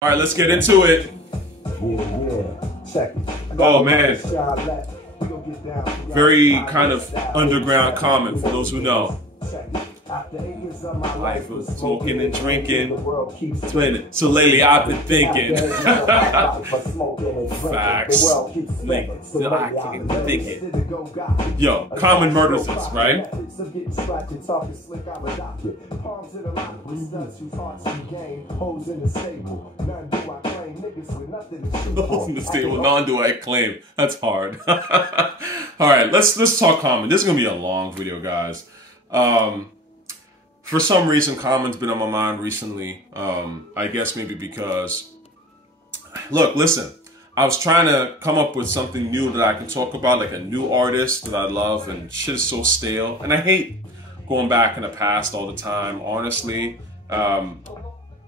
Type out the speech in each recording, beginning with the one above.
All right, let's get into it. Check it. Oh man, very kind of underground Common for those who know. Life of smoking and drinking. So lately I've been thinking. Facts. Thinking. Yo, Common murders us, right? Hoes in the stable, none do I claim. That's hard. Alright, let's talk Common. This is gonna be a long video, guys. For some reason, Common's been on my mind recently. I guess maybe because, look, listen, I was trying to come up with something new that I can talk about, like a new artist that I love, and shit is so stale. And I hate going back in the past all the time, honestly. I'm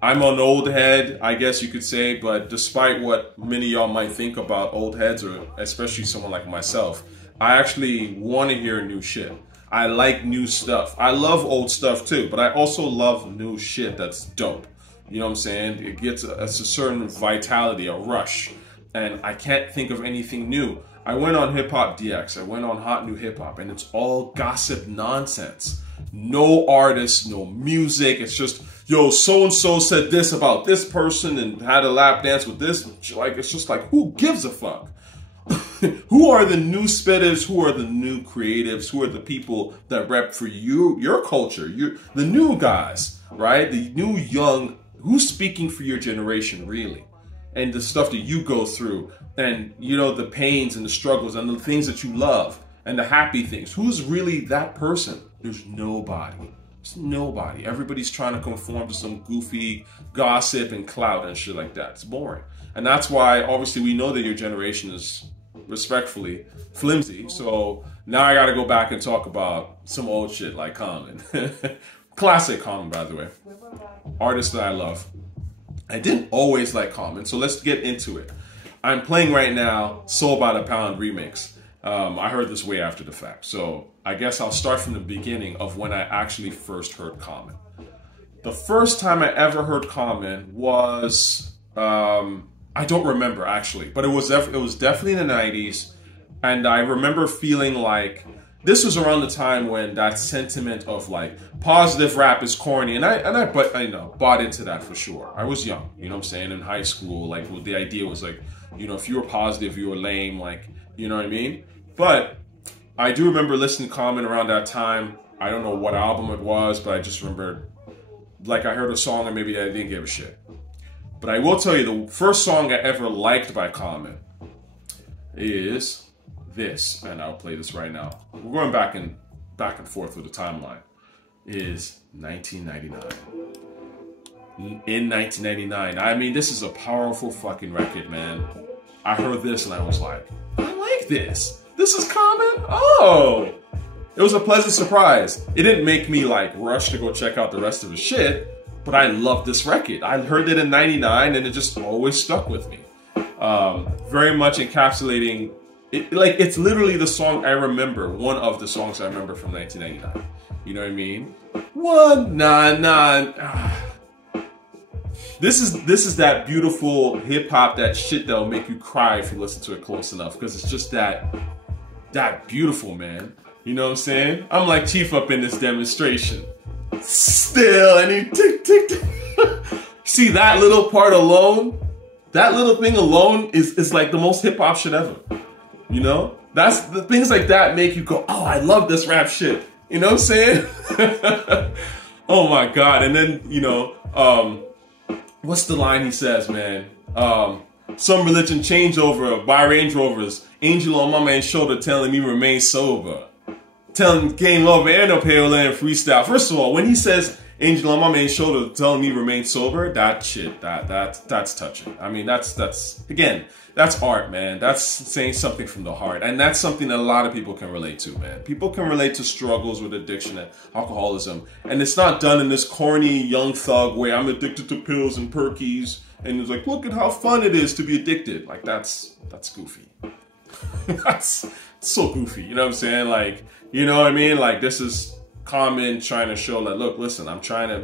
an old head, I guess you could say, but despite what many of y'all might think about old heads, or especially someone like myself, I actually want to hear new shit. I like new stuff. I love old stuff too, but I also love new shit that's dope. You know what I'm saying? It gets a certain vitality, a rush, and I can't think of anything new. I went on Hip Hop DX, I went on Hot New Hip Hop, and it's all gossip nonsense. No artists, no music, it's just, yo, so-and-so said this about this person and had a lap dance with this. Like, it's just like, who gives a fuck? Who are the new spitters? Who are the new creatives? Who are the people that rep for your culture? The new guys, right? The new young, who's speaking for your generation, really? And the stuff that you go through, and, you know, the pains and the struggles and the things that you love and the happy things. Who's really that person? There's nobody. There's nobody. Everybody's trying to conform to some goofy gossip and clout and shit like that. It's boring. And that's why, obviously, we know that your generation is, respectfully, flimsy. So now I gotta go back and talk about some old shit like Common. Classic Common, by the way. Artist that I love. I didn't always like Common, so let's get into it. I'm playing right now Soul by the Pound remix. I heard this way after the fact, so I guess I'll start from the beginning of when I actually first heard Common. The first time I ever heard Common was, I don't remember actually, but it was definitely in the 90s, and I remember feeling like this was around the time when that sentiment of like positive rap is corny, and I bought into that for sure. I was young, you know what I'm saying, in high school, like the idea was like, you know, if you were positive, you were lame, like, you know what I mean? But I do remember listening to Common around that time. I don't know what album it was, but I just remember, like, I heard a song and maybe I didn't give a shit. But I will tell you, the first song I ever liked by Common is this, and I'll play this right now. We're going back and forth with the timeline. Is 1999. In 1999. I mean, this is a powerful fucking record, man. I heard this and I was like, I like this. This is Common? Oh! It was a pleasant surprise. It didn't make me like rush to go check out the rest of his shit, but I loved this record. I heard it in 99 and it just always stuck with me. Very much encapsulating, it's literally the song I remember, one of the songs I remember from 1999. You know what I mean? 199. This is that beautiful hip hop, that shit that'll make you cry if you listen to it close enough, because it's just that beautiful, man. You know what I'm saying? I'm like Chief up in this demonstration. Still, and he tick tick tick. See that little part alone? That little thing alone is like the most hip hop shit ever. You know? That's the things like that make you go, oh, I love this rap shit. You know what I'm saying? Oh my God. And then, you know, what's the line he says, man? Some religion changeover, buy Range Rovers, angel on my man's shoulder telling me remain sober. Telling game over and no pale land freestyle. First of all, when he says angel on my man's shoulder telling me remain sober, that shit, that's touching. I mean, that's again, that's art, man. That's saying something from the heart. And that's something that a lot of people can relate to, man. People can relate to struggles with addiction and alcoholism. And it's not done in this corny young thug way. I'm addicted to pills and perkies. And it's like, look at how fun it is to be addicted. Like, that's goofy. That's so goofy. You know what I'm saying? Like, you know what I mean? Like, this is Common trying to show that, look, listen, I'm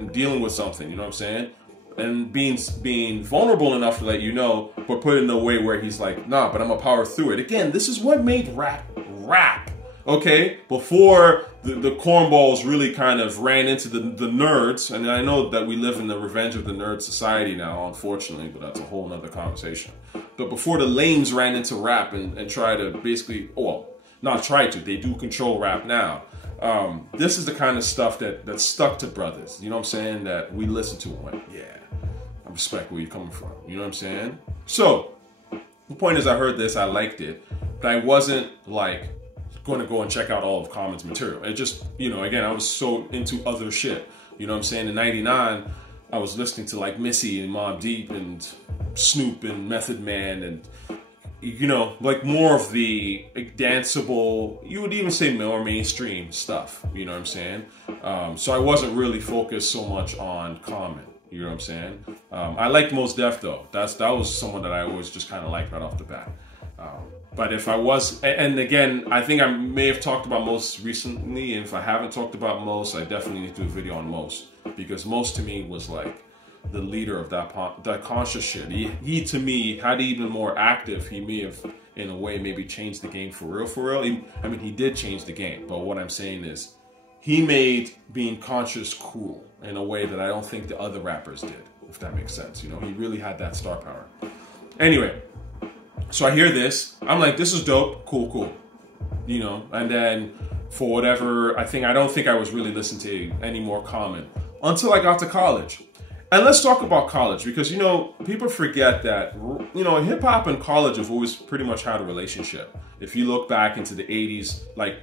dealing with something. You know what I'm saying? and being vulnerable enough to let you know, but put it in a way where he's like, nah, but I'm gonna power through it. Again, this is what made rap. Okay, before the cornballs really kind of ran into the nerds, and I know that we live in the revenge of the nerd society now, unfortunately, but that's a whole nother conversation. But before the lames ran into rap and try to basically, well, not try to, they do control rap now. This is the kind of stuff that stuck to brothers, you know what I'm saying, that we listen to and went, yeah, I respect where you're coming from, you know what I'm saying? So, the point is I heard this, I liked it, but I wasn't like going to go and check out all of Common's material. It just, you know, again, I was so into other shit. You know what I'm saying? In '99, I was listening to like Missy and Mobb Deep and Snoop and Method Man and, you know, like more of the danceable, you would even say more mainstream stuff. You know what I'm saying? So I wasn't really focused so much on Common. You know what I'm saying? I liked Mos Def though. That was someone that I always just kind of liked right off the bat. But if I was, and again, I think I may have talked about Mos recently, and if I haven't talked about Mos, I definitely need to do a video on Mos, because Mos to me was like the leader of that conscious shit. He to me, had he been more active, he may have, in a way, maybe changed the game for real. I mean, he did change the game, but what I'm saying is, he made being conscious cool in a way that I don't think the other rappers did, if that makes sense. You know, he really had that star power. Anyway. So I hear this, I'm like, this is dope, cool. You know, and then for whatever, I don't think I was really listening to any more Common until I got to college. And let's talk about college, because, you know, people forget that, you know, hip hop and college have always pretty much had a relationship. If you look back into the 80s, like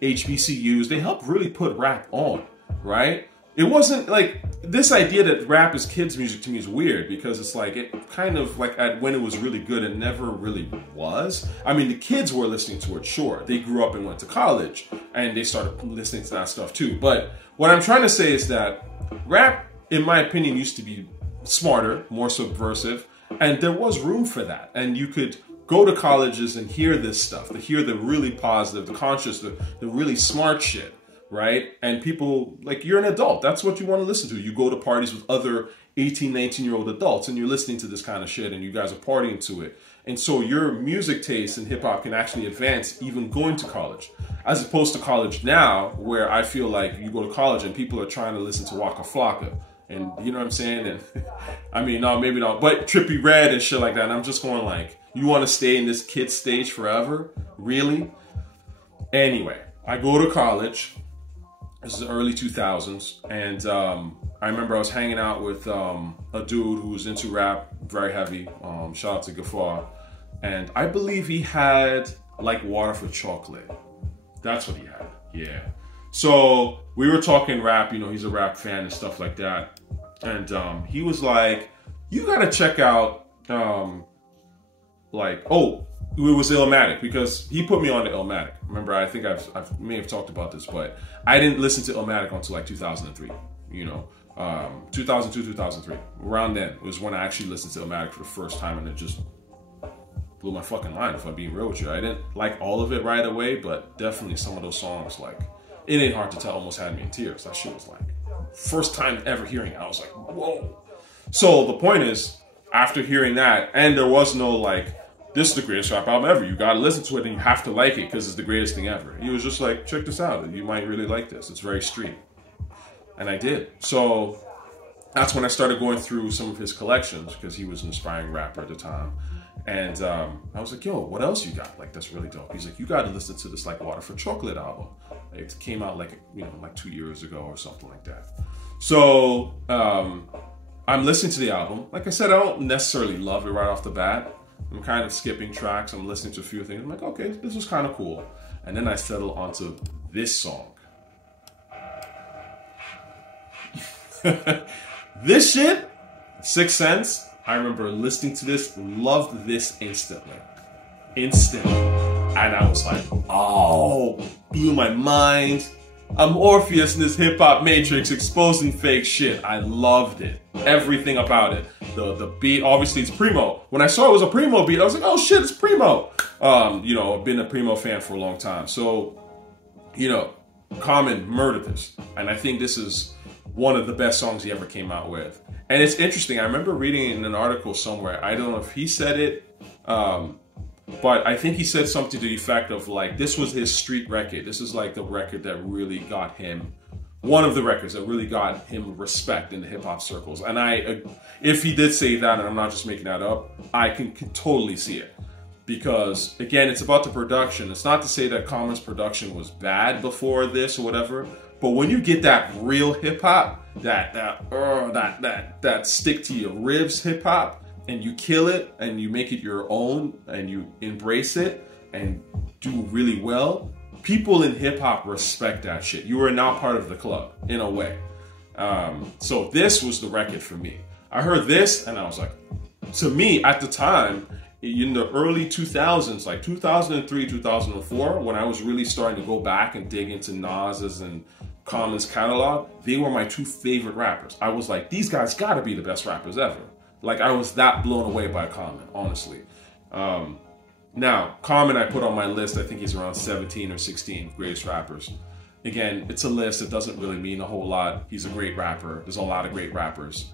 HBCUs, they helped really put rap on, right? It wasn't like, this idea that rap is kids music to me is weird, because it's like, it kind of like when it was really good, it never really was. I mean, the kids were listening to it, sure. They grew up and went to college and they started listening to that stuff too. But what I'm trying to say is that rap, in my opinion, used to be smarter, more subversive, and there was room for that. And you could go to colleges and hear this stuff, to hear the really positive, the conscious, the really smart shit. Right? And people, like, you're an adult. That's what you want to listen to. You go to parties with other 18, 19-year-old adults and you're listening to this kind of shit and you guys are partying to it. And so your music taste in hip-hop can actually advance even going to college. As opposed to college now, where I feel like you go to college and people are trying to listen to Waka Flocka. And you know what I'm saying? And I mean, no, maybe not, but Trippie Redd and shit like that. And I'm just going like, you want to stay in this kid stage forever? Really? Anyway, I go to college. This is the early 2000s, and I remember I was hanging out with a dude who was into rap, very heavy. Shout out to Gafar, and I believe he had like Water for Chocolate. That's what he had. Yeah. So we were talking rap. You know, he's a rap fan and stuff like that, and he was like, "You gotta check out like, oh." It was Illmatic, because he put me on to Illmatic. Remember, I think I may have talked about this, but I didn't listen to Illmatic until like 2003, you know, 2002, 2003. Around then was when I actually listened to Illmatic for the first time, and it just blew my fucking mind, if I'm being real with you. I didn't like all of it right away, but definitely some of those songs, like, It Ain't Hard to Tell, almost had me in tears. That shit was like, first time ever hearing it, I was like, whoa. So the point is, after hearing that, and there was no like, this is the greatest rap album ever. You gotta listen to it and you have to like it because it's the greatest thing ever. He was just like, check this out. You might really like this. It's very street. And I did. So that's when I started going through some of his collections, because he was an aspiring rapper at the time. And I was like, yo, what else you got? Like, that's really dope. He's like, you gotta listen to this like Water for Chocolate album. It came out like, you know, like 2 years ago or something like that. So I'm listening to the album. Like I said, I don't necessarily love it right off the bat. I'm kind of skipping tracks. I'm listening to a few things. I'm like, okay, this was kind of cool. And then I settle onto this song. This shit, 6 Sense, I remember listening to this, loved this instantly. And I was like, oh, blew my mind. I'm Orpheus in this hip-hop matrix exposing fake shit. I loved it. Everything about it. The beat, obviously it's Primo. When I saw it was a Primo beat, I was like, oh shit, it's Primo. You know, I've been a Primo fan for a long time. So, you know, Common murdered this. And I think this is one of the best songs he ever came out with. And it's interesting. I remember reading in an article somewhere. I don't know if he said it, but I think he said something to the effect of like, this was his street record. This is like the record that really got him, one of the records that really got him respect in the hip hop circles. And if he did say that, and I'm not just making that up, I can totally see it. Because again, it's about the production. It's not to say that Common's production was bad before this or whatever, but when you get that real hip hop, that stick to your ribs hip hop, and you kill it and you make it your own and you embrace it and do really well, people in hip hop respect that shit. You are now part of the club in a way. So this was the record for me. I heard this and I was like, to me at the time, in the early 2000s, like 2003, 2004, when I was really starting to go back and dig into Nas's and Common's catalog, they were my two favorite rappers. I was like, these guys gotta be the best rappers ever. Like, I was that blown away by Common, honestly. Now, Common I put on my list, I think he's around 17 or 16 greatest rappers. Again, it's a list, it doesn't really mean a whole lot. He's a great rapper, there's a lot of great rappers.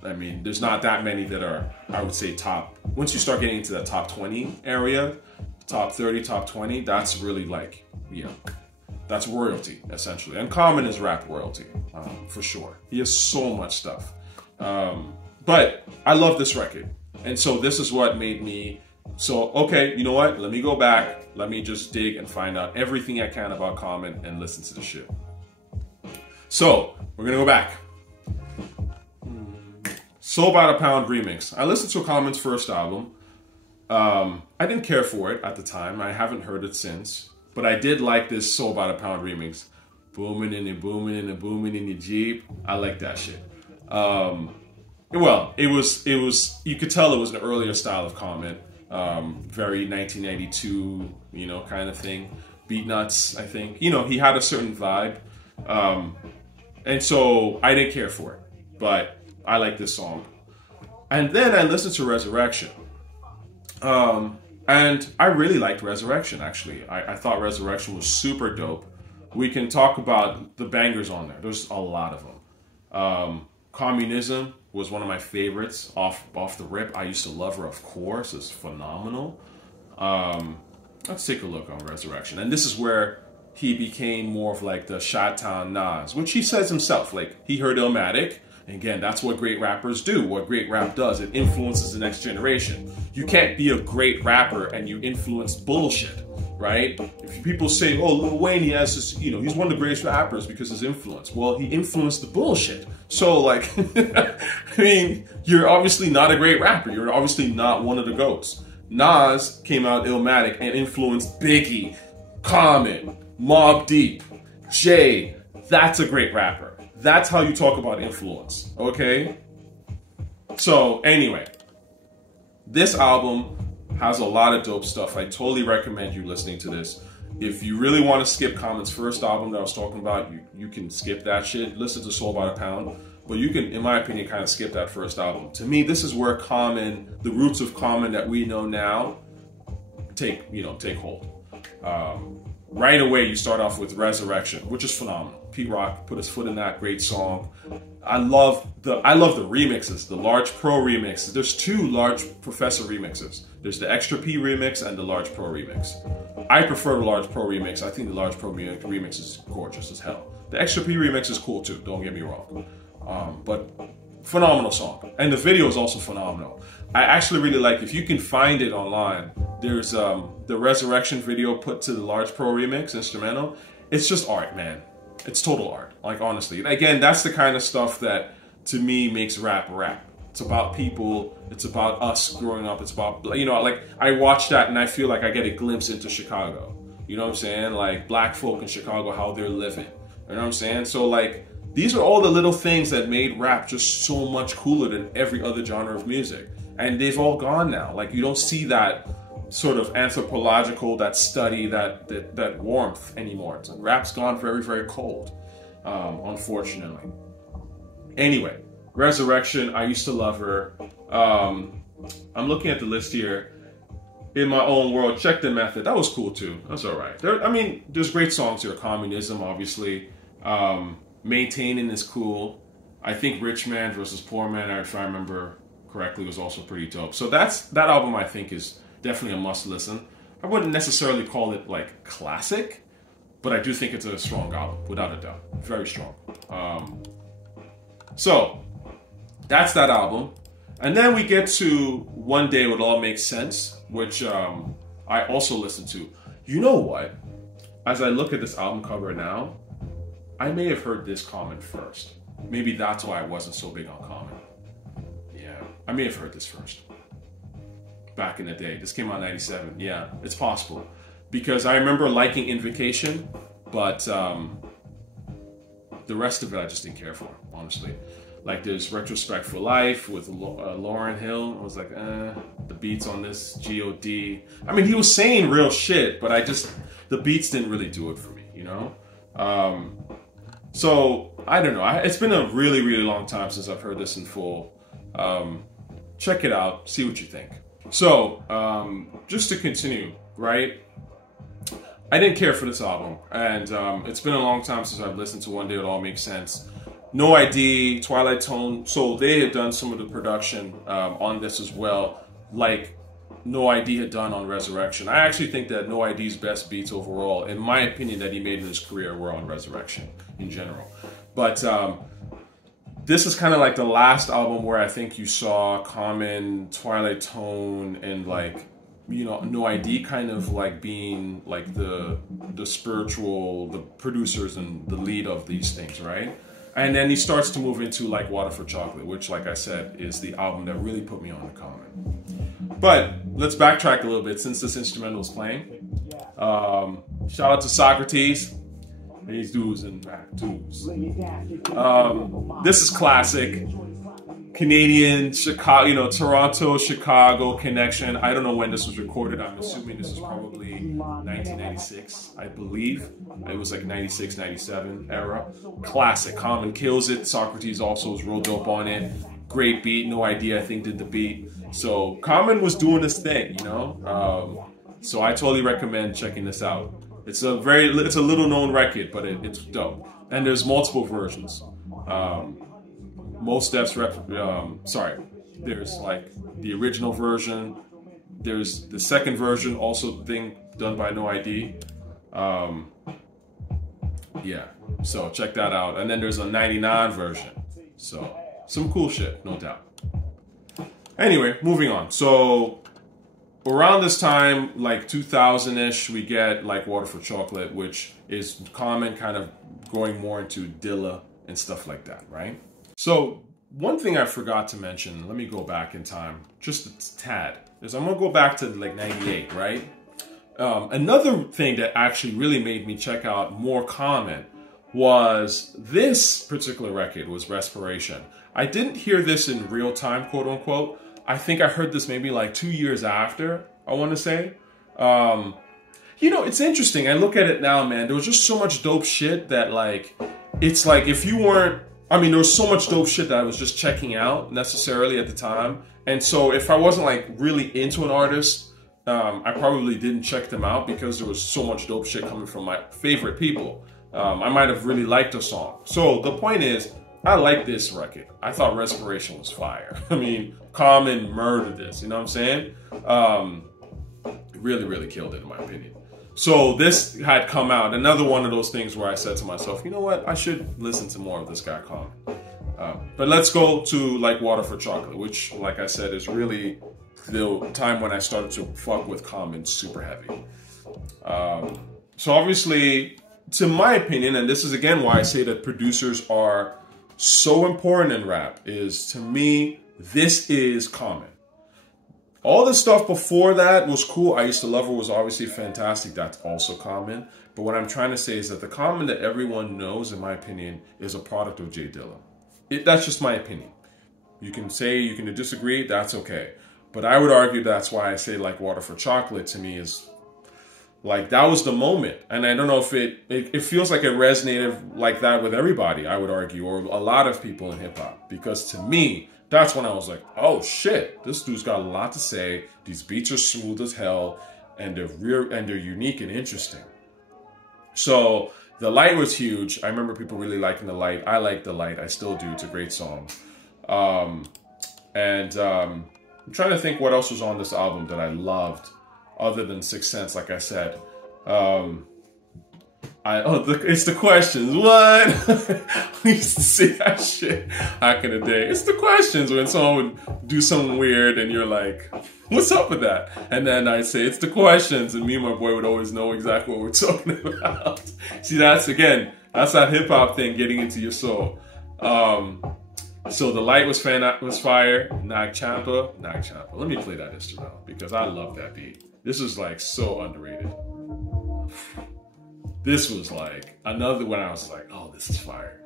I mean, there's not that many that are, I would say, top. Once you start getting into the top 20 area, top 30, top 20, that's really like, you know, that's royalty, essentially. And Common is rap royalty, for sure. He has so much stuff. But I love this record. And so this is what made me, so, okay, you know what? Let me go back. Let me just dig and find out everything I can about Common and listen to the shit. So, we're gonna go back. Soul by the Pound remix. I listened to Common's first album. I didn't care for it at the time. I haven't heard it since. But I did like this Soul by the Pound remix. Booming and booming and booming in your Jeep. I like that shit. Well, it was, you could tell it was an earlier style of Common. Very 1992, you know, kind of thing. Beat Nuts, I think. You know, he had a certain vibe. And so I didn't care for it. But I like this song. And then I listened to Resurrection. And I really liked Resurrection, actually. I thought Resurrection was super dope. We can talk about the bangers on there. There's a lot of them. Communism was one of my favorites off the rip. I used to love her, of course. It's phenomenal. Let's take a look on Resurrection. And this is where he became more of like the Chi-Town Nas, which he says himself. Like, he heard Illmatic. Again, that's what great rappers do. What great rap does, it influences the next generation. You can't be a great rapper and you influence bullshit, right? If people say, oh, Lil Wayne, he has this, you know, he's one of the greatest rappers because of his influence. Well, he influenced the bullshit. So, like, I mean, you're obviously not a great rapper. You're obviously not one of the GOATs. Nas came out Illmatic and influenced Biggie, Common, Mobb Deep, Jay. That's a great rapper. That's how you talk about influence, okay? So anyway, this album has a lot of dope stuff. I totally recommend you listening to this. If you really want to skip Common's first album that I was talking about, you can skip that shit. Listen to Soul by the Pound. But you can, in my opinion, kind of skip that first album. To me, this is where Common, the roots of Common that we know now, take hold. Right away, you start off with Resurrection, which is phenomenal. Pete Rock put his foot in that, great song. I love the remixes, the Large Pro remix. There's two Large Professor remixes. There's the Extra P remix and the Large Pro remix. I prefer the Large Pro remix. I think the Large Pro remix is gorgeous as hell. The Extra P remix is cool too, don't get me wrong. But phenomenal song. And the video is also phenomenal. I actually really like, if you can find it online, there's the Resurrection video put to the Large Pro remix, instrumental. It's just art, man. It's total art, like, honestly. Again, that's the kind of stuff that, to me, makes rap. It's about people. It's about us growing up. It's about, you know, like, I watch that and I feel like I get a glimpse into Chicago. You know what I'm saying? Like, black folk in Chicago, how they're living. You know what I'm saying? So, like, these are all the little things that made rap just so much cooler than every other genre of music. And they've all gone now. Like, you don't see that sort of anthropological, that study, that warmth anymore. So rap's gone very, very cold, unfortunately. Anyway, Resurrection, I used to love her. I'm looking at the list here. In My Own World, Check the Method. That was cool too. That's all right. I mean, there's great songs here. Communism, obviously. Maintaining is cool. I think Rich Man versus Poor Man, if I remember correctly, was also pretty dope. So that album I think is definitely a must listen. I wouldn't necessarily call it like classic, but I do think it's a strong album, without a doubt. Very strong. So that's that album. And then we get to One Day It Would All Make Sense, which I also listened to. You know what? As I look at this album cover now, I may have heard this Common first. Maybe that's why I wasn't so big on Common. Yeah, I may have heard this first. Back in the day. This came out in 97. Yeah, it's possible. Because I remember liking Invocation, but the rest of it I just didn't care for, honestly. Like there's Retrospect for Life with Lauryn Hill. I was like, the beats on this, G.O.D. I mean, he was saying real shit, but the beats didn't really do it for me, you know? So, I don't know. It's been a really, really long time since I've heard this in full. Check it out, see what you think. So, just to continue, right? I didn't care for this album, and it's been a long time since I've listened to One Day It All Makes Sense. No ID, Twilight Tone, so they had done some of the production on this as well, like No ID had done on Resurrection. I actually think that No ID's best beats overall, in my opinion, that he made in his career were on Resurrection in general. But this is kind of like the last album where I think you saw Common, Twilight Tone, and like, you know, No ID kind of like being like the spiritual, the producers and the lead of these things, right? And then he starts to move into like Water for Chocolate, which, like I said, is the album that really put me on the Common. But let's backtrack a little bit since this instrumental is playing. Shout out to Saukrates. These dudes and dudes. This is classic. Canadian, Chicago, you know, Toronto, Chicago connection. I don't know when this was recorded. I'm assuming this is probably 1996, I believe. It was like 96, 97 era. Classic. Common kills it. Saukrates also was real dope on it. Great beat. No idea, I think, did the beat. So Common was doing this thing, you know? So I totally recommend checking this out. It's a little known record, but it's dope. And there's multiple versions. Most Def's there's like the original version. There's the second version, also done by No ID. Yeah, so check that out. And then there's a 99 version. So some cool shit, no doubt. Anyway, moving on. So around this time, like 2000-ish, we get like Water for Chocolate, which is Common kind of going more into Dilla and stuff like that, right? So one thing I forgot to mention, let me go back in time just a tad, is I'm gonna go back to like 98, right? Another thing that actually really made me check out more Common was this particular record, was Respiration. I didn't hear this in real time, quote unquote. I think I heard this maybe like 2 years after, I want to say. You know, it's interesting. I look at it now, man. There was just so much dope shit that like, it's like if you weren't, I mean, there was so much dope shit that I was just checking out necessarily at the time. And so if I wasn't like really into an artist, I probably didn't check them out because there was so much dope shit coming from my favorite people. I might have really liked a song. So the point is, I like this record. I thought Respiration was fire. I mean, Common murdered this, you know what I'm saying? Really, really killed it in my opinion. So this had come out. Another one of those things where I said to myself, you know what? I should listen to more of this guy, Common. But let's go to like Water for Chocolate, which, like I said, is really the time when I started to fuck with Common super heavy. So obviously, to my opinion, and this is again why I say that producers are so important in rap, is to me, this is Common. All the stuff before that was cool. I Used to Love Her was obviously fantastic. That's also Common. But what I'm trying to say is that the Common that everyone knows, in my opinion, is a product of J Dilla. That's just my opinion. You can say, you can disagree, that's okay. But I would argue that's why I say like Water for Chocolate to me is like, that was the moment. And I don't know if it feels like it resonated like that with everybody, I would argue, or a lot of people in hip hop. Because to me, that's when I was like, oh shit, this dude's got a lot to say. These beats are smooth as hell, and they're unique and interesting. So The Light was huge. I remember people really liking The Light. I like The Light. I still do. It's a great song. I'm trying to think what else was on this album that I loved, other than 6th Sense, like I said. It's the Questions. What? We used to see that shit back in the day. It's the Questions, when someone would do something weird and you're like, what's up with that? And then I'd say, it's the Questions, and me and my boy would always know exactly what we're talking about. See, that's that hip hop thing getting into your soul. So The Light was fire. Nag Champa. Let me play that instrumental because I love that beat. This is like so underrated. This was like another one I was like, oh, this is fire.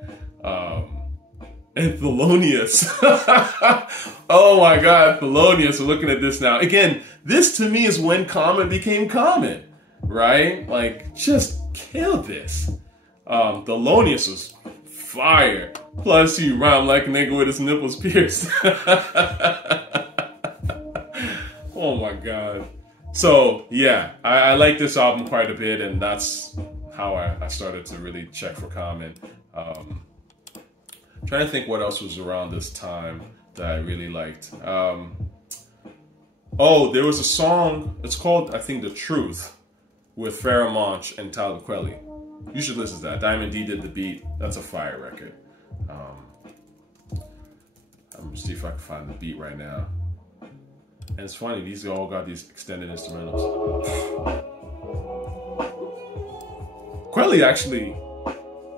And Thelonious. Oh my God, Thelonious. We're looking at this now. Again, this to me is when Common became Common, right? Like, just killed this. Thelonious was fire. Plus, you rhyme like a nigga with his nipples pierced. Oh my God. So, yeah, I like this album quite a bit, and that's how I started to really check for Common. Trying to think what else was around this time that I really liked. Oh, there was a song, it's called, I think, The Truth, with Pharaoh, Monch, and Talib Kweli. You should listen to that. Diamond D did the beat. That's a fire record. I'm gonna see if I can find the beat right now. And it's funny, these all got these extended instrumentals. Kweli actually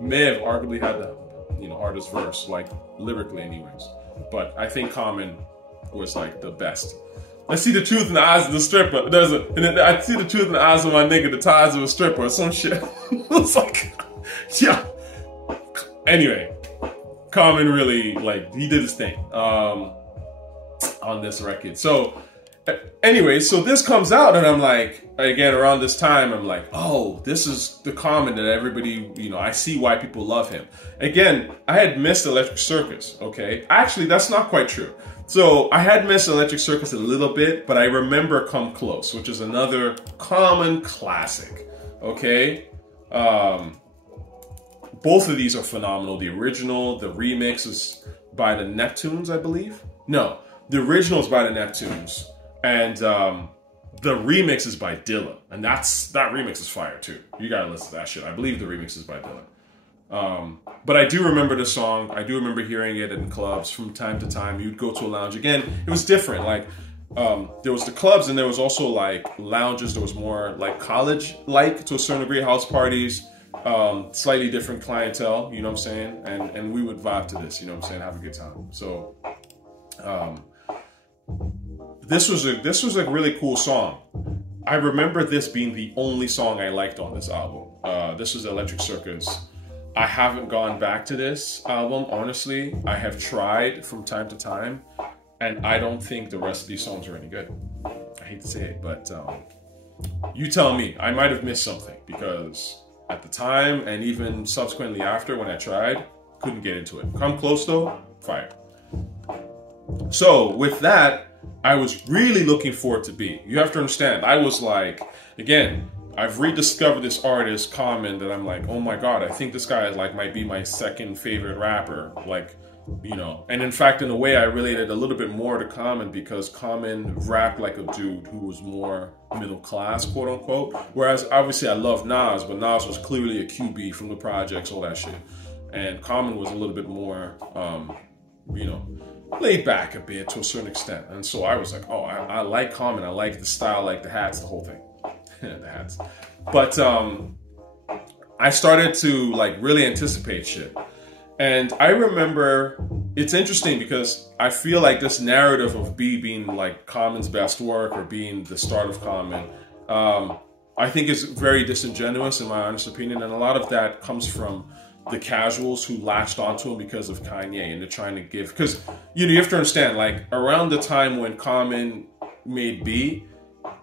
may have arguably had the hardest verse, like lyrically anyways. But I think Common was like the best. I see the truth in the eyes of the stripper. I see the truth in the eyes of my nigga, the ties of a stripper or some shit. It's like, yeah. Anyway, Common really, like, he did his thing on this record. So, anyway, so this comes out and I'm like, again, around this time, I'm like, oh, this is the Common that everybody, I see why people love him. Again, I had missed Electric Circus, okay? Actually, that's not quite true. So I had missed Electric Circus a little bit, but I remember Come Close, which is another Common classic, okay? Both of these are phenomenal. The original, the remix is by the Neptunes, I believe. No, the original is by the Neptunes, and the remix is by Dilla, and that remix is fire too. You gotta listen to that shit. I believe the remix is by Dilla. But I do remember the song. I do remember hearing it in clubs from time to time. You'd go to a lounge. Again, it was different. Like, there was the clubs and there was also like lounges. There was more like college-like to a certain degree, house parties, slightly different clientele, you know what I'm saying? And we would vibe to this, you know what I'm saying? Have a good time. So, this was a really cool song. I remember this being the only song I liked on this album. This was Electric Circus. I haven't gone back to this album, honestly. I have tried from time to time, and I don't think the rest of these songs are any good. I hate to say it, but you tell me. I might have missed something, because at the time, and even subsequently after when I tried, couldn't get into it. Come Close though, fire. So with that, I was really looking forward to B. You have to understand, I was like, again, I've rediscovered this artist, Common, that I'm like, oh my God, I think this guy like might be my second favorite rapper. Like, and in fact, in a way, I related a little bit more to Common because Common rapped like a dude who was more middle class, quote unquote. Whereas obviously I love Nas, but Nas was clearly a QB from the projects, all that shit. And Common was a little bit more, laid back a bit to a certain extent. And so I was like, oh, I like Common. I like the style, like the hats, the whole thing. The hats. But I started to like really anticipate shit. And I remember, it's interesting because I feel like this narrative of B being like Common's best work or being the start of Common, I think is very disingenuous in my honest opinion. And a lot of that comes from the casuals who latched onto him because of Kanye, and they're trying to give, because you have to understand, like around the time when Common made B,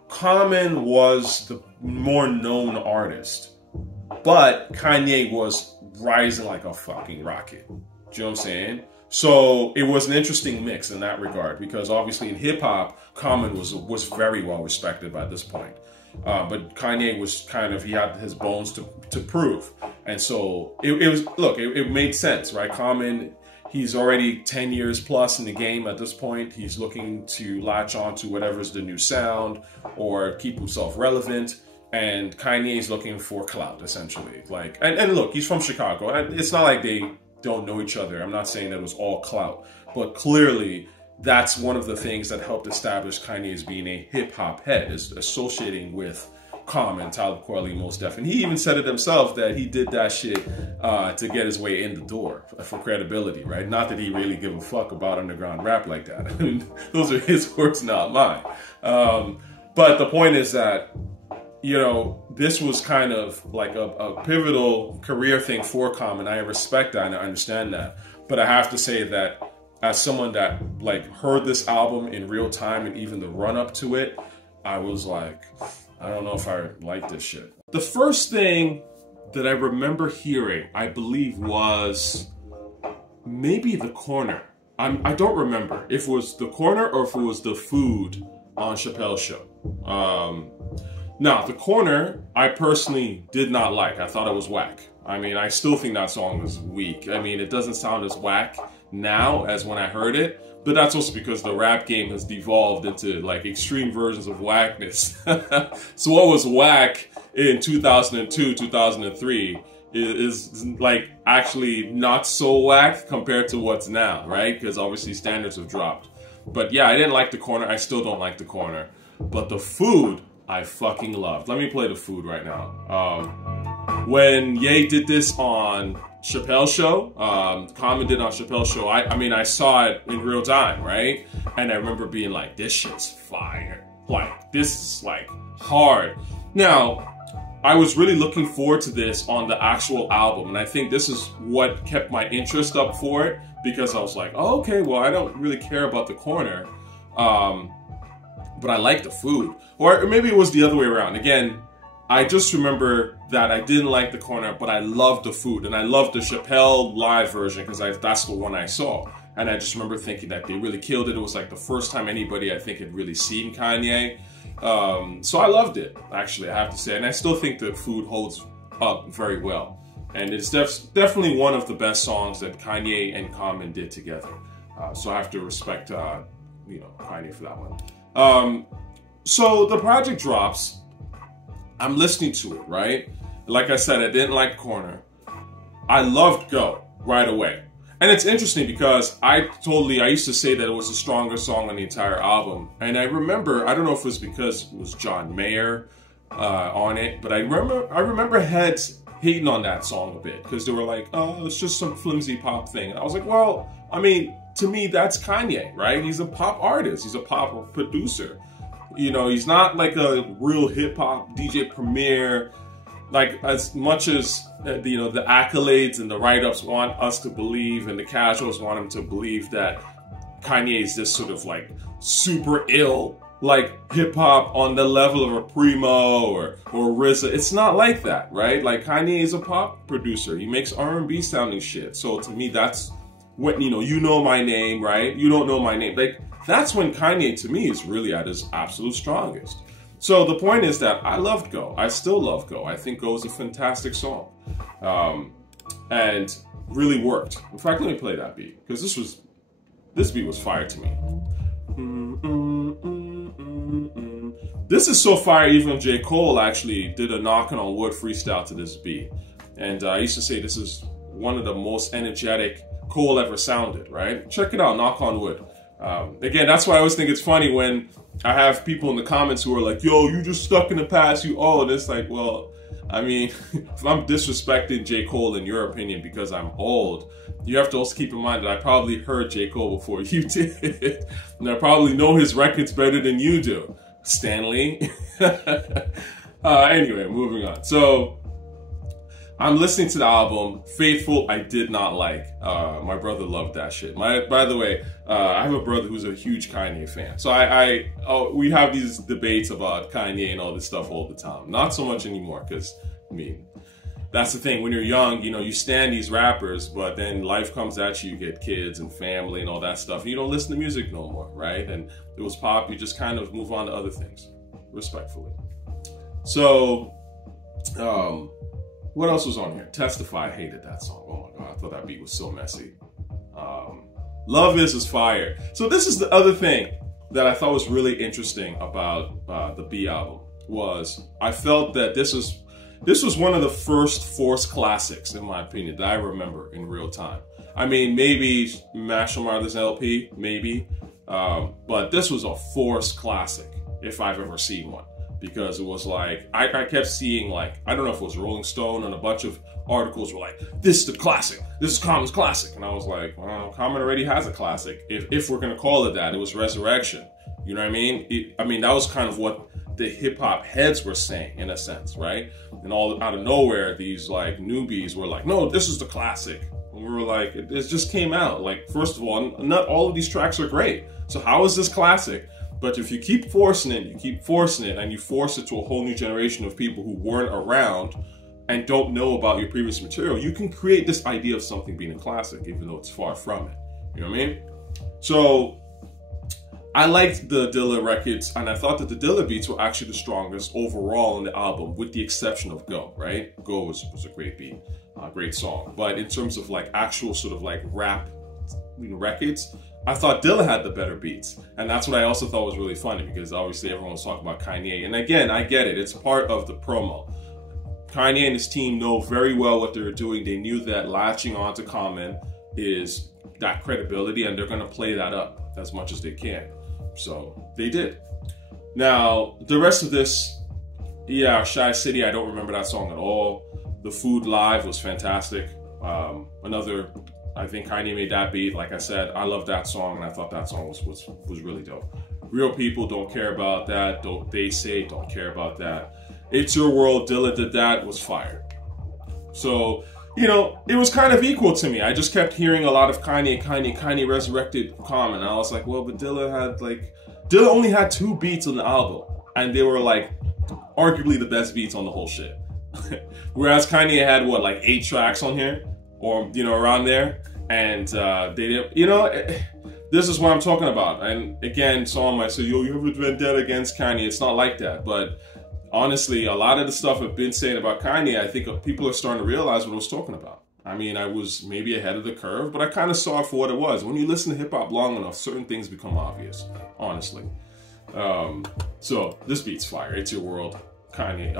Common was the more known artist, but Kanye was rising like a fucking rocket. Do you know what I'm saying? So it was an interesting mix in that regard, because obviously in hip hop, Common was very well respected by this point. But Kanye was kind of, he had his bones to prove. And so it was, look, it made sense, right? Common, he's already 10 years plus in the game at this point. He's looking to latch on to whatever's the new sound or keep himself relevant. And Kanye's looking for clout, essentially. Like, and look, he's from Chicago. And it's not like they don't know each other. I'm not saying that it was all clout. But clearly, that's one of the things that helped establish Kanye as being a hip-hop head, is associating with Common, Talib Kweli, most definitely. He even said it himself that he did that shit to get his way in the door for credibility, right? Not that he really give a fuck about underground rap like that. I mean, those are his words, not mine. But the point is that, you know, this was kind of like a pivotal career thing for Common. I respect that and I understand that. But I have to say that as someone that like heard this album in real time and even the run up to it, I was like, I don't know if I like this shit. The first thing that I remember hearing, I believe, was maybe The Corner. I don't remember if it was The Corner or if it was The Food on Chappelle's show. Now, The Corner, I personally did not like. I thought it was whack. I mean, I still think that song was weak. I mean, it doesn't sound as whack now as when I heard it, but that's also because the rap game has devolved into like extreme versions of whackness. So what was whack in 2002, 2003 is like actually not so whack compared to what's now, right? Because obviously standards have dropped. But yeah, I didn't like The Corner. I still don't like The Corner. But The Food, I fucking loved. Let me play The Food right now. When Ye did this on Chappelle's show, Common did on Chappelle's show, I mean, I saw it in real time, right? And I remember being like, this shit's fire. Like, this is like hard. Now, I was really looking forward to this on the actual album. And I think this is what kept my interest up for it, because I was like, oh, okay, well, I don't really care about The Corner. But I like The Food. Or maybe it was the other way around. Again, I just remember that I didn't like The Corner, but I loved The Food. And I loved the Chappelle live version because that's the one I saw. And I just remember thinking that they really killed it. It was like the first time anybody, I think, had really seen Kanye. So I loved it, actually, I have to say. And I still think The Food holds up very well. And it's definitely one of the best songs that Kanye and Common did together. So I have to respect, you know, Kanye for that one. So the project drops. I'm listening to it, right? Like I said, I didn't like Corner. I loved Go right away. And it's interesting because I used to say that it was the strongest song on the entire album. And I remember, I don't know if it was because it was John Mayer on it, but I remember heads hating on that song a bit because they were like, oh, it's just some flimsy pop thing. And I was like, well, I mean, to me, that's Kanye, right? He's a pop artist. He's a pop producer. You know, he's not like a real hip hop DJ Premier. Like, as much as, you know, the accolades and the write-ups want us to believe and the casuals want him to believe that Kanye is this sort of like super ill, like hip hop on the level of a Primo or RZA. It's not like that, right? Like, Kanye is a pop producer. He makes R&B sounding shit. So to me, that's when, you know my name, right? You don't know my name. Like, that's when Kanye, to me, is really at his absolute strongest. So the point is that I loved Go. I still love Go. I think Go is a fantastic song. And really worked. In fact, let me play that beat, because this beat was fire to me. This is so fire, even J. Cole actually did a Knockin' on Wood freestyle to this beat. And I used to say this is one of the most energetic Cole ever sounded, right? Check it out, Knock on Wood. Again, that's why I always think it's funny when I have people in the comments who are like, yo, you just stuck in the past, you old. It's like, well, I mean, if I'm disrespecting J. Cole in your opinion because I'm old, you have to also keep in mind that I probably heard J. Cole before you did. And I probably know his records better than you do, Stanley. Anyway, moving on. So, I'm listening to the album. Faithful, I did not like. My brother loved that shit. By the way, I have a brother who's a huge Kanye fan. So we have these debates about Kanye and all this stuff all the time. Not so much anymore, because, I mean, that's the thing. When you're young, you stand these rappers, but then life comes at you. You get kids and family and all that stuff. And you don't listen to music no more, right? And it was pop. You just kind of move on to other things, respectfully. So, what else was on here? Testify, I hated that song. Oh my God, I thought that beat was so messy. Love is fire. So this is the other thing that I thought was really interesting about the B album was I felt that this was one of the first forced classics, in my opinion, that I remember in real time. I mean, maybe Marshall Mathers LP, maybe, but this was a forced classic if I've ever seen one. Because it was like, I kept seeing like, I don't know if it was Rolling Stone and a bunch of articles were like, this is the classic, this is Common's classic. And I was like, well, Common already has a classic. If we're gonna call it that, it was Resurrection. You know what I mean? That was kind of what the hip hop heads were saying in a sense, right? And all out of nowhere, these like newbies were like, no, this is the classic. And we were like, it just came out. Like, first of all, not all of these tracks are great. So how is this classic? But if you keep forcing it, and you force it to a whole new generation of people who weren't around and don't know about your previous material, you can create this idea of something being a classic, even though it's far from it. You know what I mean? So I liked the Dilla records, and I thought that the Dilla beats were actually the strongest overall in the album, with the exception of Go, right? Go was a great beat, great song. But in terms of like actual sort of like rap records, I thought Dilla had the better beats. And that's what I also thought was really funny, because obviously everyone was talking about Kanye. And again, I get it. It's part of the promo. Kanye and his team know very well what they're doing. They knew that latching onto Common is that credibility, and they're going to play that up as much as they can. So they did. Now, the rest of this, yeah, Shy City, I don't remember that song at all. The Food Live was fantastic. I think Kanye made that beat. Like I said, I love that song, and I thought that song was really dope. Real People, Don't Care About That. They Say, Don't Care About That. H.E.R. World, Dilla Did That was fire. So, you know, it was kind of equal to me. I just kept hearing a lot of Kanye resurrected Common. And I was like, well, but Dilla only had 2 beats on the album, and they were like arguably the best beats on the whole shit. Whereas Kanye had what, like 8 tracks on here? Or, you know, around there, and they didn't, you know, this is what I'm talking about. And again, someone might say, yo, you have a vendetta against Kanye. It's not like that. But honestly, a lot of the stuff I've been saying about Kanye, I think people are starting to realize what I was talking about. I mean, I was maybe ahead of the curve, but I kind of saw it for what it was. When you listen to hip hop long enough, certain things become obvious, honestly. So this beat's fire. It's Your World, Kanye,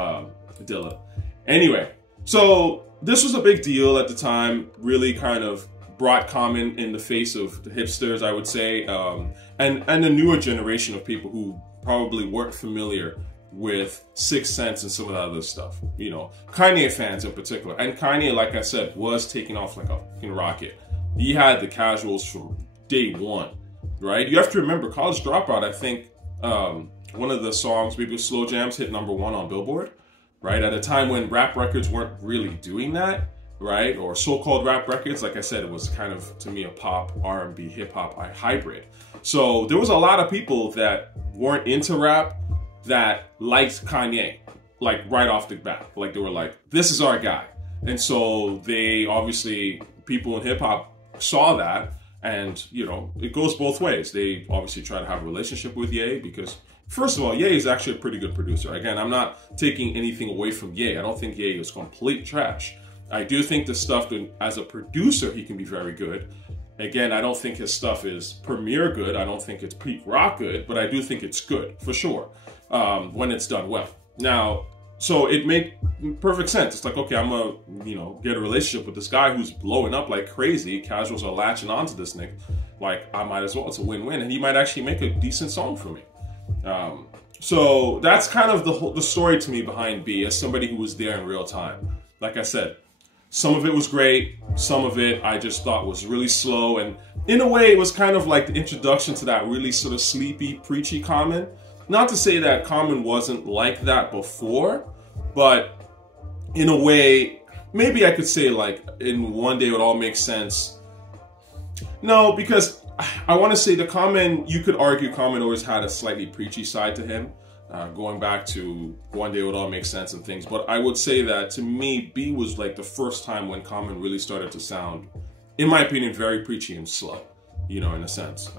Dilla. Anyway, so this was a big deal at the time, really kind of brought Common in the face of the hipsters, I would say, and the newer generation of people who probably weren't familiar with 6th Sense and some of the other stuff, you know, Kanye fans in particular. And Kanye, like I said, was taking off like a fucking rocket. He had the casuals from day one, right? You have to remember, College Dropout, I think one of the songs, maybe Slow Jams, hit #1 on Billboard. Right, at a time when rap records weren't really doing that, right? Or so-called rap records, like I said, it was kind of, to me, a pop, R&B, hip-hop hybrid. So there was a lot of people that weren't into rap that liked Kanye, like right off the bat. Like they were like, this is our guy. And so they obviously, people in hip-hop saw that, and, you know, it goes both ways. They obviously try to have a relationship with Ye because, first of all, Ye is actually a pretty good producer. Again, I'm not taking anything away from Ye. I don't think Ye is complete trash. I do think the stuff that, as a producer, he can be very good. Again, I don't think his stuff is premiere good. I don't think it's peak rock good, but I do think it's good, for sure, when it's done well. Now, so it made perfect sense. It's like, okay, I'm gonna, you know, get a relationship with this guy who's blowing up like crazy. Casuals are latching onto this nigga. Like, I might as well. It's a win-win, and he might actually make a decent song for me. So that's kind of the story to me behind B, as somebody who was there in real time. Like I said, some of it was great, some of it I just thought was really slow, and in a way it was kind of like the introduction to that really sort of sleepy, preachy Common. Not to say that Common wasn't like that before, but in a way, maybe I could say like in One Day It Would All Make Sense. No, because I want to say the Common, you could argue Common always had a slightly preachy side to him, going back to One Day It Would All Make Sense and things. But I would say that to me, B was like the first time when Common really started to sound, in my opinion, very preachy and slow, you know, in a sense.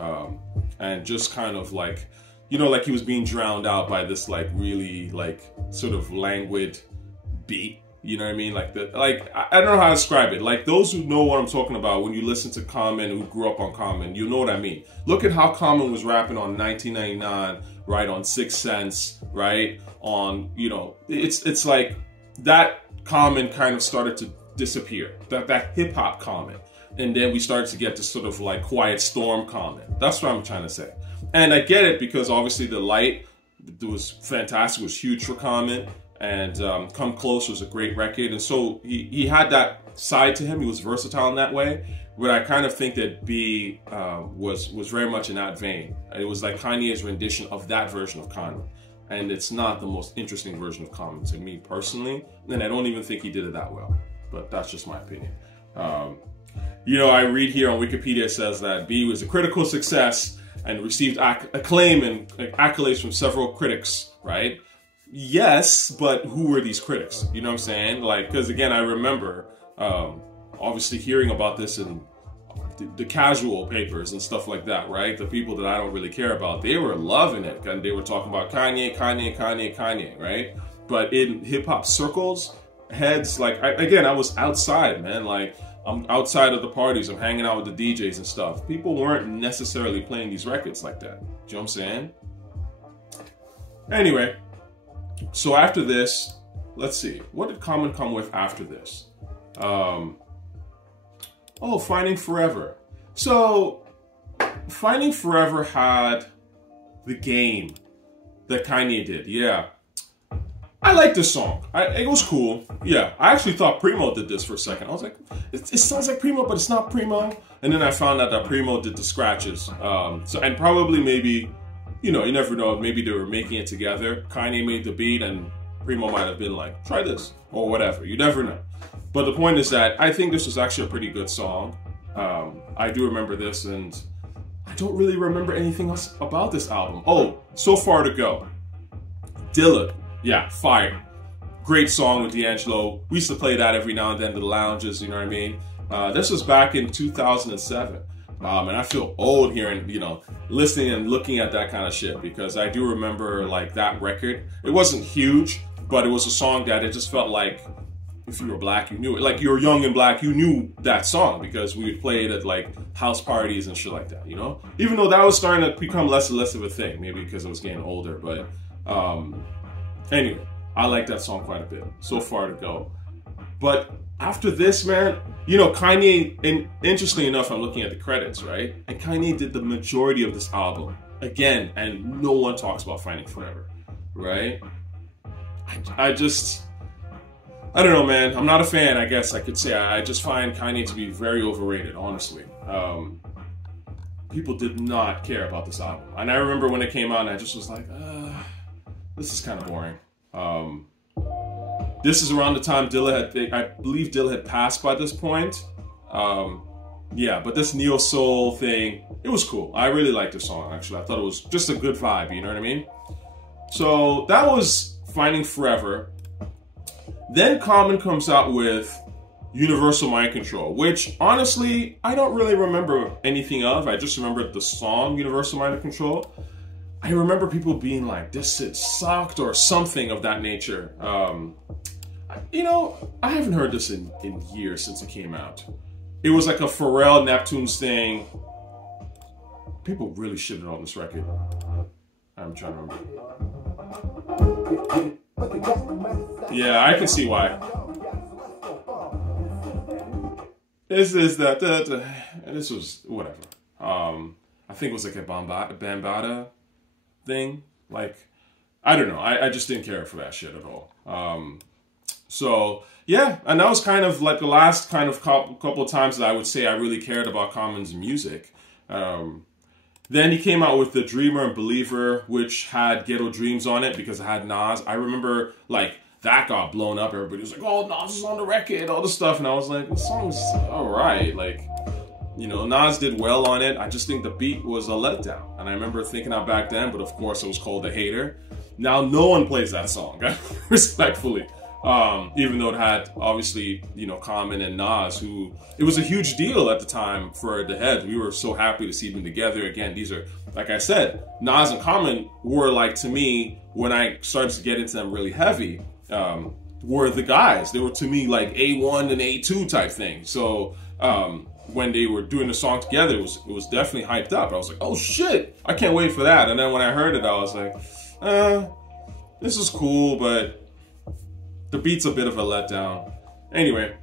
And just kind of like, you know, like he was being drowned out by this like really like sort of languid beat. You know what I mean? Like I don't know how to describe it. Like those who know what I'm talking about, when you listen to Common, who grew up on Common, you know what I mean. Look at how Common was rapping on 1999, right? On 6 Cents, right? On, you know, it's like that Common kind of started to disappear. That hip hop Common. And then we started to get this sort of like Quiet Storm Common. That's what I'm trying to say. And I get it because obviously The Light was fantastic, it was huge for Common. And Come Close was a great record. And so he had that side to him. He was versatile in that way. But I kind of think that B was very much in that vein. It was like Kanye's rendition of that version of Common. And it's not the most interesting version of Common to me personally. And I don't even think he did it that well. But that's just my opinion. You know, I read here on Wikipedia, it says that B was a critical success and received acclaim and accolades from several critics, right? Yes, but who were these critics? You know what I'm saying? Like, because again, I remember obviously hearing about this in the casual papers and stuff like that, right? The people that I don't really care about, they were loving it. And they were talking about Kanye, Kanye, Kanye, Kanye, right? But in hip hop circles, heads, like, again, I was outside, man. Like, I'm outside of the parties, I'm hanging out with the DJs and stuff. People weren't necessarily playing these records like that. Do you know what I'm saying? Anyway. So after this, let's see, what did Common come with after this? Oh, Finding Forever. So Finding Forever had The Game that Kanye did. Yeah, I like this song. It was cool. Yeah, I actually thought Primo did this for a second. I was like, it sounds like Primo, but it's not Primo. And then I found out that Primo did the scratches. And probably maybe, you know, you never know, maybe they were making it together. Kanye made the beat and Primo might have been like, try this or whatever. You never know. But the point is that I think this was actually a pretty good song. I do remember this, and I don't really remember anything else about this album. Oh, So Far to Go. Dilla, yeah, fire. Great song with D'Angelo. We used to play that every now and then in the lounges, you know what I mean? This was back in 2007. And I feel old hearing, you know, listening and looking at that kind of shit, because I do remember like that record. It wasn't huge, but it was a song that it just felt like if you were black, you knew it. Like you were young and black, you knew that song because we would play it at like house parties and shit like that, you know? Even though that was starting to become less and less of a thing, maybe because I was getting older. But anyway, I like that song quite a bit. So Far to Go. But after this, man, you know, Kanye, and interestingly enough, I'm looking at the credits, right? And Kanye did the majority of this album. Again, and no one talks about Finding Forever, right? I don't know, man. I'm not a fan, I guess I could say. I just find Kanye to be very overrated, honestly. People did not care about this album. And I remember when it came out, and I just was like, this is kind of boring. This is around the time I believe Dilla had passed by this point. Yeah, but this neo soul thing, it was cool. I really liked the song, actually. I thought it was just a good vibe, you know what I mean? So that was Finding Forever. Then Common comes out with Universal Mind Control, which honestly, I don't really remember anything of. I just remember the song Universal Mind Control. I remember people being like, this shit sucked or something of that nature. You know, I haven't heard this in years since it came out. It was like a Pharrell Neptunes thing. People really shitted on this record. I'm trying to remember. Yeah, I can see why. This is that. This was whatever. I think it was like a Bambata thing. Like, I don't know. I just didn't care for that shit at all. So yeah, and that was kind of like the last kind of couple of times that I would say I really cared about Common's music. Then he came out with The Dreamer and Believer, which had Ghetto Dreams on it because it had Nas. I remember like that got blown up. Everybody was like, oh, Nas is on the record, all this stuff. And I was like, this song's all right. Like, you know, Nas did well on it. I just think the beat was a letdown. And I remember thinking that back then, but of course it was called H.E.R. Now no one plays that song, respectfully. Even though it had, obviously, you know, Common and Nas, who, it was a huge deal at the time for the Heads. We were so happy to see them together. Again, these are, like I said, Nas and Common were, like, to me, when I started to get into them really heavy, were the guys. They were, to me, like A1 and A2 type thing. So, when they were doing the song together, it was definitely hyped up. I was like, oh shit, I can't wait for that. And then when I heard it, I was like, this is cool, but the beat's a bit of a letdown. Anyway,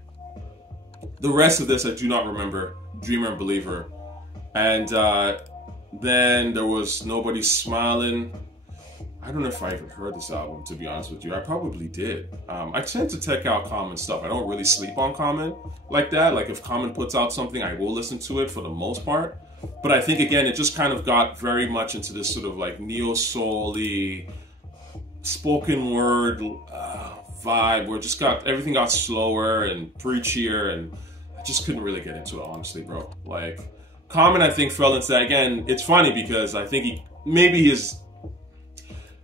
the rest of this I do not remember. Dreamer and Believer. And then there was Nobody Smiling. I don't know if I even heard this album, to be honest with you. I probably did. I tend to check out Common stuff. I don't really sleep on Common like that. Like if Common puts out something, I will listen to it for the most part. But I think, again, it just kind of got very much into this sort of like neo-soul-y, spoken word vibe where it just everything got slower and preachier, and I just couldn't really get into it, honestly, bro. Like, Common, I think, fell into that. Again, it's funny because I think maybe his...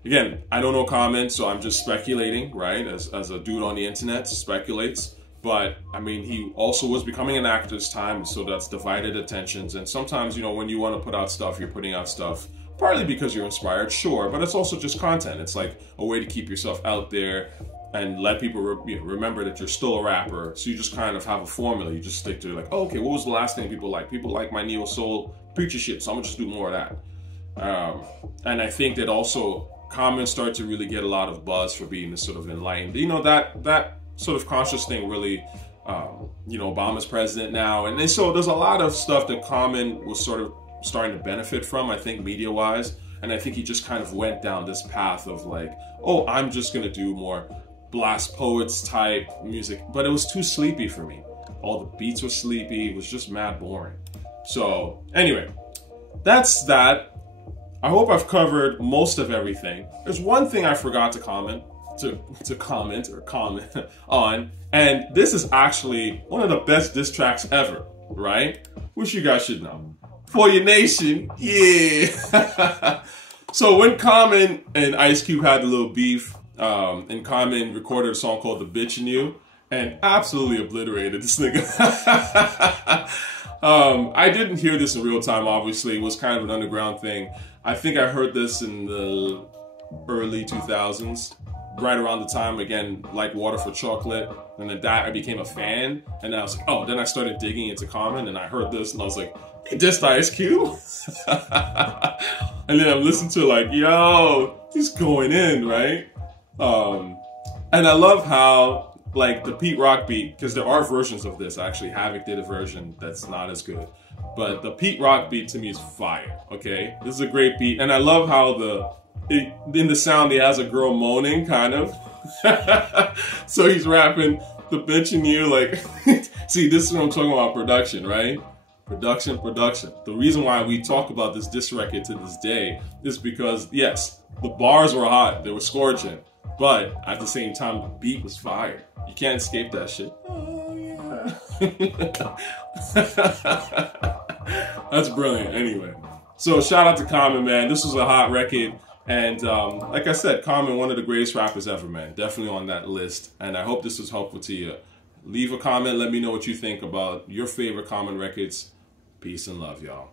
Again, I don't know Common, so I'm just speculating, right? As a dude on the internet speculates. But, I mean, he also was becoming an actor this time, so that's divided attentions. And sometimes, you know, when you want to put out stuff, you're putting out stuff partly because you're inspired, sure, but it's also just content. It's like a way to keep yourself out there and let people remember that you're still a rapper. So you just kind of have a formula. You just stick to like, oh, okay, what was the last thing people like? People like my neo-soul preacher shit, so I'm gonna just do more of that. And I think that also Common started to really get a lot of buzz for being this sort of enlightened. You know, that sort of conscious thing really, you know, Obama's president now. And so there's a lot of stuff that Common was sort of starting to benefit from, I think, media-wise. And I think he just kind of went down this path of like, oh, I'm just going to do more blast poets type music. But it was too sleepy for me. All the beats were sleepy. It was just mad boring. So anyway, that's that. I hope I've covered most of everything. There's one thing I forgot to comment on, and this is actually one of the best diss tracks ever, right? Which you guys should know. For Your Nation, yeah. So when Common and Ice Cube had a little beef, and Common recorded a song called The Bitch In Yoo, and absolutely obliterated this nigga. I didn't hear this in real time, obviously. It was kind of an underground thing. I think I heard this in the early 2000s, right around the time, again, like Water for Chocolate. And then that I became a fan. And then I was like, oh, then I started digging into Common and I heard this and I was like, he dissed Ice Cube? And then I'm listening to it like, yo, he's going in, right? And I love how, like, the Pete Rock beat, because there are versions of this. Actually, Havoc did a version that's not as good. But the Pete Rock beat to me is fire, okay? This is a great beat. And I love how in the sound, he has a girl moaning, kind of. So he's rapping The Bitch In Yoo, like, see, this is what I'm talking about, production, right? Production. The reason why we talk about this diss record to this day is because, yes, the bars were hot, they were scorching, but at the same time, the beat was fire. You can't escape that shit. Oh, yeah. That's brilliant, anyway. So, shout out to Common, man. This was a hot record. And like I said, Common, one of the greatest rappers ever, man. Definitely on that list. And I hope this was helpful to you. Leave a comment. Let me know what you think about your favorite Common records. Peace and love, y'all.